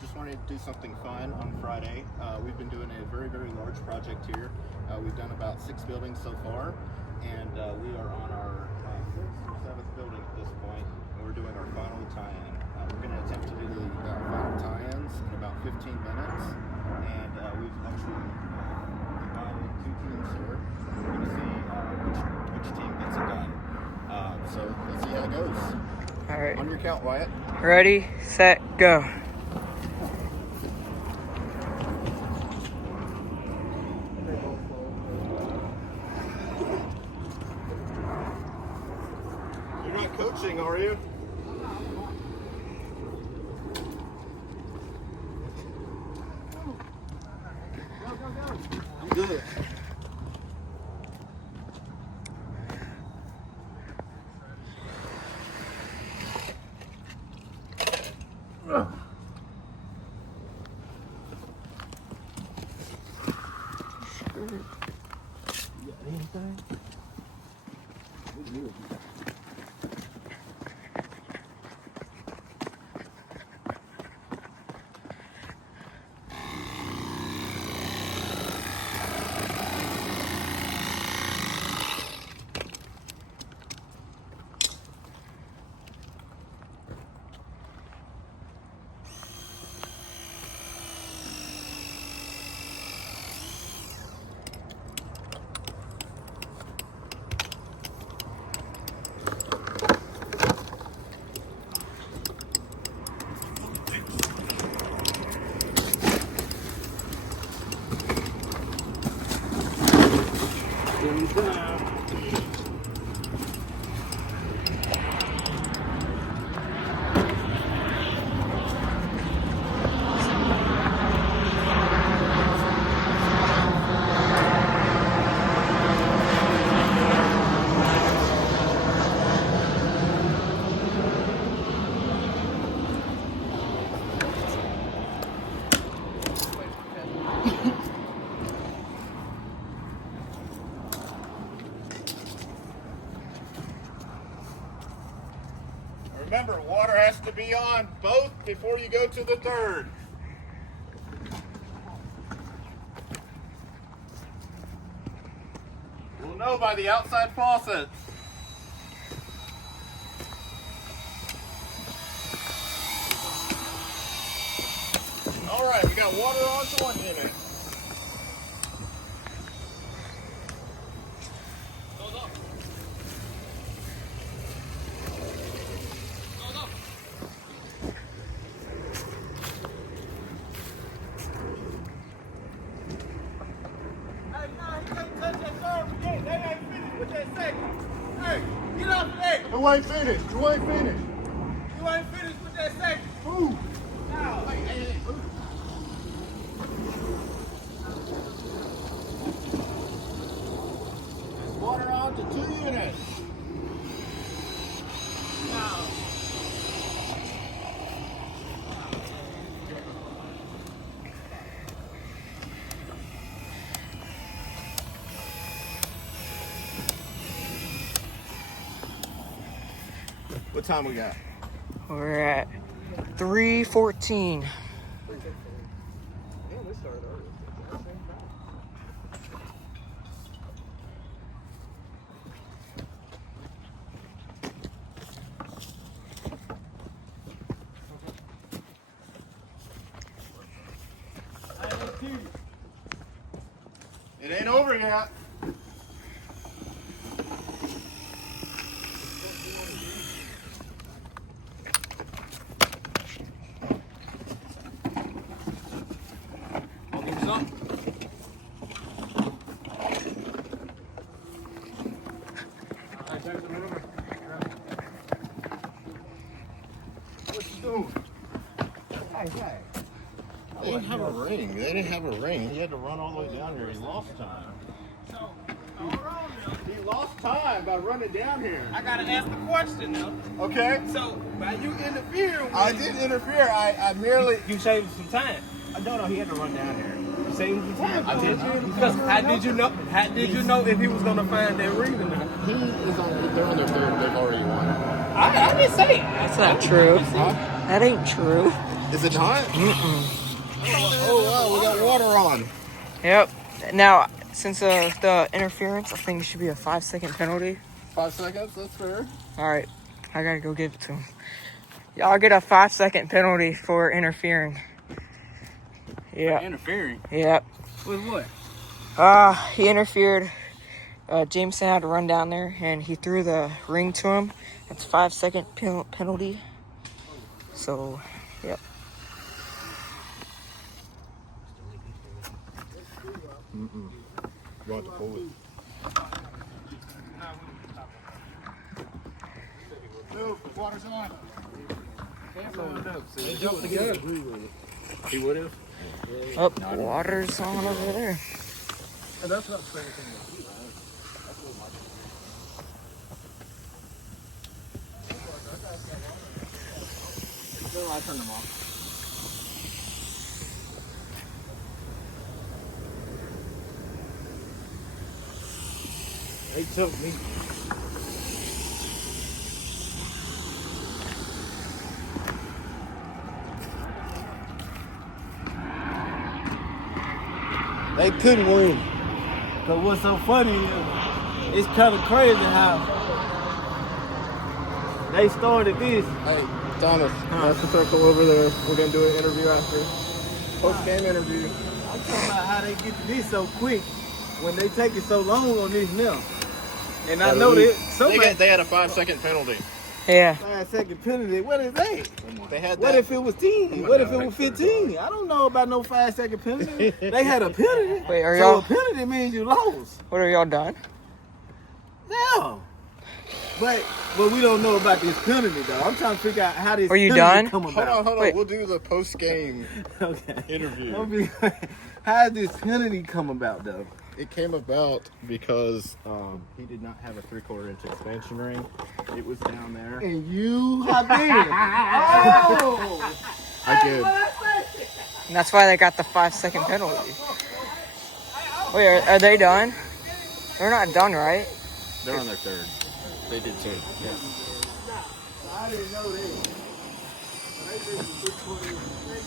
just wanted to do something fun on Friday. We've been doing a very, very large project here. We've done about 6 buildings so far, and we are on our 6th or 7th building at this point, and we're doing our final tie-in. We're going to attempt to do the final tie-ins in about 15 minutes, and we've actually divided 2 teams here. We're going to see which team gets it done. So let's see how it goes. All right. On your count, Wyatt. Ready, set, go. You're not coaching, are you? Go. Good. Remember, water has to be on both before you go to the third. We'll know by the outside faucet. All right, we got water on to 1 unit. You ain't finished. You ain't finished. You ain't finished with that second. Ooh. Now. Hey. Water on to 2 units. Now. What time we got? We're at 3:14. It ain't over yet. I'll give you some. What you doing? Hey. They didn't have a ring. They didn't have a ring. He had to run all the way down here. He lost time. So, hold on now. He lost time by running down here. I gotta ask the question now. Okay? So, by you interfering with I didn't interfere. I merely... you saved some time. No, he had to run down here. You saved some time. I did. Because how did you know? How did you know if he was gonna find that ring or not? He is on... They're on their third. They've already won. I didn't say it. That's not true. Huh? That ain't true. Is it not? Oh wow, we got water on. Yep. Now, since the interference, I think it should be a 5-second penalty. 5 seconds, that's fair. All right, I gotta go give it to him. Y'all get a 5-second penalty for interfering. Yeah. Interfering? Yep. With what? He interfered. Jameson had to run down there, and he threw the ring to him. That's 5-second penalty. So, yep. You want to pull it? Move, the water's on. He would have? Up, water's on over there. And that's not saying I turn them off. They took me. They couldn't win. But what's so funny is it's kind of crazy how they started this. Hey, Thomas, that's the circle over there. We're going to do an interview after. Post-game interview. I'm talking about how they get to this so quick when they take it so long on this now. And I know that They had a 5-second penalty. Yeah. 5-second penalty. What is that? They had What that. if it was 10? What if it was 15? I don't know about no 5-second penalty. They had a penalty. Wait, are so y'all- a penalty means you lost. What are y'all done? Yeah. But we don't know about this penalty though. I'm trying to figure out how this Are you penalty done? come Hold about. on, hold on. Wait. We'll do the post-game Okay. interview. How did this penalty come about though? It came about because he did not have a 3/4 inch expansion ring. It was down there. And you have been. Oh! I did. And that's why they got the 5-second penalty. Wait, are they done? They're not done, right? They're on their third. They did too. Yeah. I didn't know that.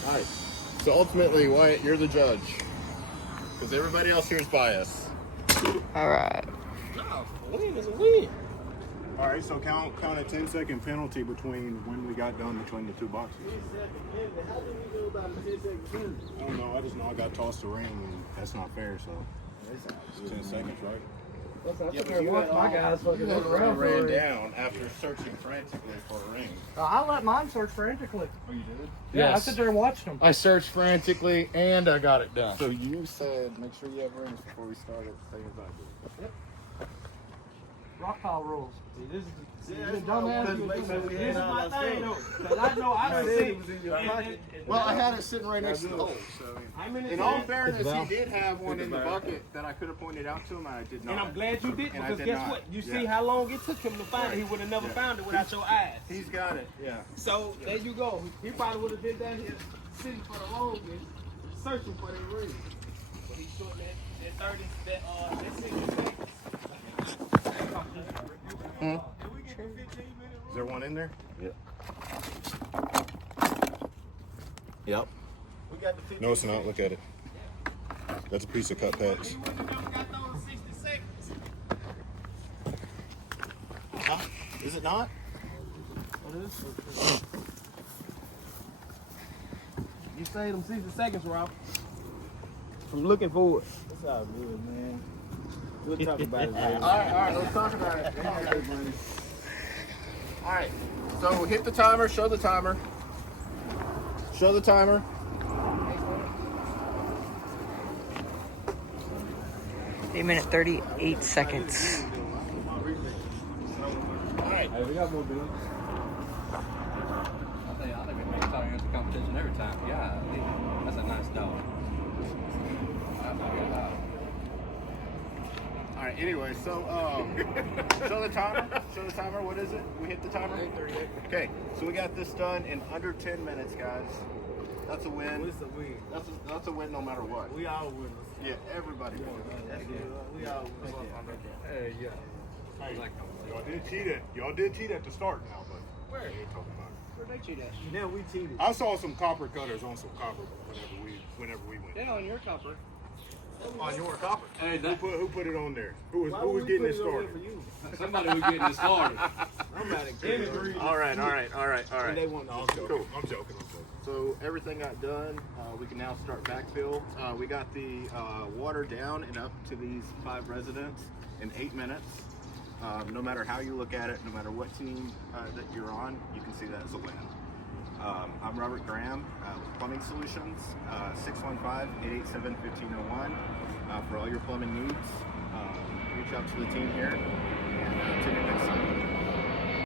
All right. So ultimately, Wyatt, you're the judge. Because everybody else here is biased. All right. No, a win is a win. All right, so count a 10-second penalty between when we got done between the two boxes. How do we know about a 10-second penalty? I don't know. I just know I got tossed the ring, and that's not fair. So it's 10 seconds, right? Yeah, but you ran down after searching frantically for a ring. I let mine search frantically. Oh, you did? Yeah, I sit there and watched them. I searched frantically and I got it done. So you said make sure you have rings before we started, same as I did. Rock pile rules. This is dumbass. This is my thing though. Because I know I done seen it was in your pocket. Well, I had it sitting right next to the hole. So in all fairness, Val. he did have one in the bucket that I could have pointed out to him, and I did not. And I'm glad you did And I because did guess not. what? You Yeah. see how long it took him to find it. He would have never found it without your eyes. He's got it. Yeah. So there you go. He probably would have been down here sitting for the longest, searching for that ring. But he short that 30, that 60 seconds. Is there one in there? Yep. Yep. We got the 15 No, it's not. Look at it. That's a piece of cut patch. He would have never got those 60 seconds. Huh? Is it not? You saved them 60 seconds, Rob. From looking for it. That's all good, man. We'll talk about it later. All right. Let's talk about it. All right. So hit the timer. Show the timer. Show the timer. 8 minutes 38 seconds. All right. Hey, we got more dudes. I think we make the competition every time. Yeah, that's a nice dog. All right. Anyway, so show the timer. Show the timer. What is it? We hit the timer. 8:38. Okay. So we got this done in under 10 minutes, guys. That's a win. It's a win. That's a win no matter what. We all winners. Yeah, everybody wins. We all winners. Hey, yeah. Hey, y'all did cheat at the start now, but where are you talking about? Where'd they cheat at? Now we cheated. I saw some copper cutters on some copper whenever we went. They on your copper. On your copper. Hey, Who put it on there? Who Why was would we getting put it it over started? there for you? somebody was getting it started. I'm mad at Kenny. All right. And they want No, I'm to joking. Cool. I'm joking. So everything got done. We can now start backfill. We got the water down and up to these 5 residents in 8 minutes. No matter how you look at it, no matter what team that you're on, you can see that as a win. I'm Robert Graham with Plumbing Solutions, 615-887-1501 for all your plumbing needs. Reach out to the team here and tune in next time.